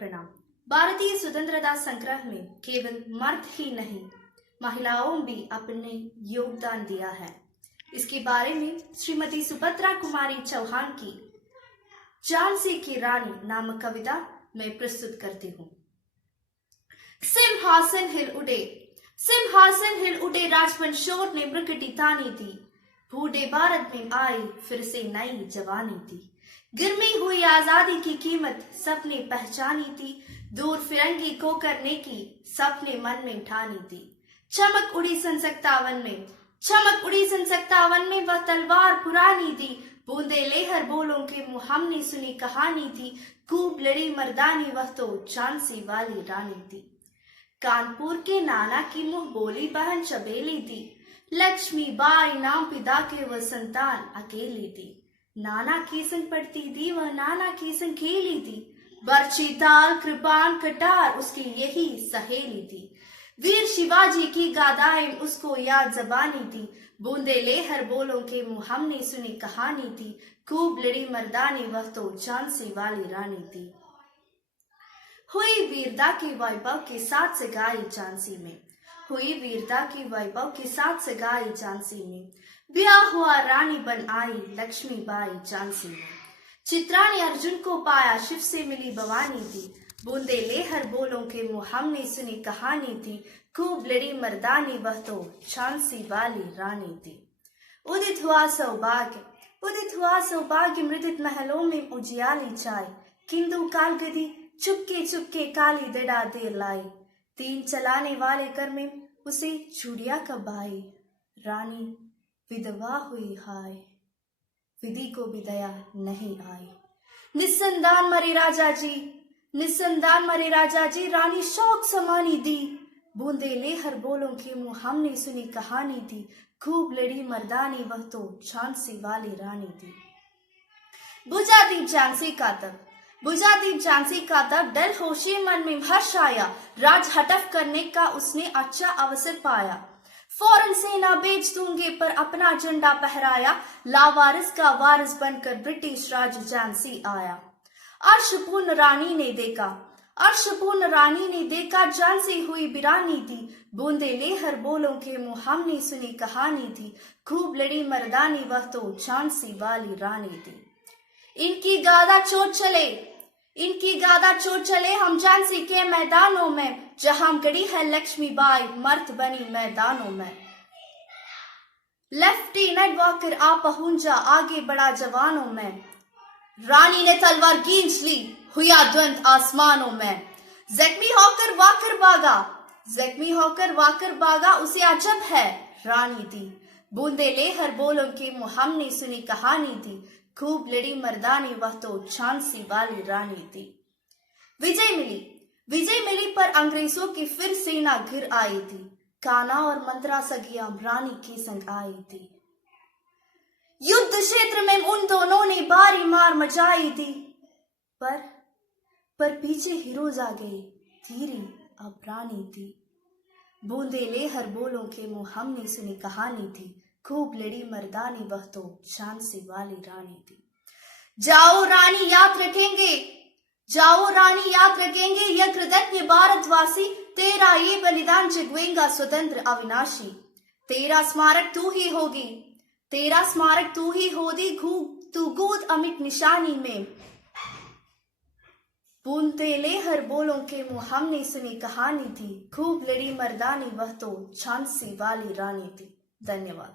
प्रणाम। भारतीय स्वतंत्रता संग्राम में केवल मर्द ही नहीं, महिलाओं भी अपने योगदान दिया है। इसके बारे में श्रीमती सुभद्रा कुमारी चौहान की झांसी की रानी नामक कविता मैं प्रस्तुत करती हूँ। सिंहासन हिल उड़े राजवंश शोर ने मृगटी तानी थी। बूढ़े भारत में आई फिर से नई जवानी थी। गिरमी हुई आजादी की कीमत सबने पहचानी थी। दूर फिरंगी को करने की सबने मन में ठानी थी। चमक उड़ी सन 57 में वह तलवार पुरानी थी। बूंदे लेहर बोलों के मुंह हमने सुनी कहानी थी। खूब लड़ी मर्दानी वह तो झांसी वाली रानी थी। कानपुर के नाना की मुंह बोली बहन चबेली थी। लक्ष्मी बाई नाम पिता के वह संतान अकेली थी। नाना की संग पढ़ती थी वह नाना की संग खेली थी। बर्छी ताल कृपान कटार उसकी यही सहेली थी। वीर शिवाजी की गाथाएं उसको याद जबानी थी। बूंदे लेहर बोलों के मुंह हमने सुनी कहानी थी। खूब लड़ी मर्दानी वह तो झांसी वाली रानी थी। हुई वीरता के वैभव के साथ सगाई झांसी में। हुई वीरता की वैभव के साथ सगाई झांसी में। ब्याह हुआ रानी बन आई लक्ष्मीबाई झांसी में। चित्रा ने अर्जुन को पाया शिव से मिली भवानी थी। बूंदे लेहर बोलों के मुंह हमने सुनी कहानी थी। खूब लड़ी मर्दानी वह तो झांसी वाली रानी थी। उदित हुआ सौभाग्य मृदित महलों में उजियाली छाई। किंतु कालगति चुपके काली दड़ा दे लाई। तीन चलाने वाले कर में उसे चूड़िया कब आई। रानी विधवा हुई हाय, विधि को भी दया नहीं आई। निस्संदान मरे राजा जी रानी शौक समानी दी। बूंदे लेहर बोलों के मुंह हमने सुनी कहानी थी। खूब लड़ी मर्दानी वह तो झांसी वाली रानी थी। बुझा दीप झांसी का तब डल होशी मन में हर्ष आया। राज हटफ करने का उसने अच्छा अवसर पाया। फौरन सेना बेच दूंगे पर अपना झंडा फहराया। लावारिस का वारिस बनकर ब्रिटिश राज झांसी आया। अर्शपूर्ण रानी ने देखा झांसी हुई वीरानी थी। बूंदे लेहर बोलों के मुंह हमने सुनी कहानी थी। खूब लड़ी मर्दानी वह तो झांसी वाली रानी थी। इनकी गादा चोट चले हम झांसी के मैदानों में। जहां गड़ी है लक्ष्मीबाई मर्द बनी मैदानों में। लेफ्टिनेंट वाकर आ पहुंचा आगे बढ़ा जवानों में। रानी ने तलवार खींच ली हुआ द्वंद आसमानों में। जख्मी होकर वाकर भागा उसे अजब है रानी थी। बूंदे लेहर बोलों के मुंह हमने सुनी कहानी थी। खूब लड़ी मर्दानी वह तो झांसी वाली रानी थी। विजय मिली पर अंग्रेजों की फिर सेना घिर आई थी। कान्हा और मंत्रा सगिया रानी की संग आई थी। युद्ध क्षेत्र में उन दोनों ने भारी मार मचाई थी। पर पीछे हीरोज आ गए धीरी अब रानी थी। बूंदे लेहर बोलों के मुंह हमने सुनी कहानी थी। खूब लड़ी मर्दानी वह तो झांसी वाली रानी थी। जाओ रानी याद रखेंगे यह कृतज्ञ भारतवासी। तेरा ये बलिदान जगवेगा स्वतंत्र अविनाशी। तेरा स्मारक तू ही होगी तू गूद अमिट निशानी में। बूंदे लेहर बोलों के मुंह हमने सुनी कहानी थी। खूब लड़ी मर्दानी वह तो झांसी वाली रानी थी। धन्यवाद।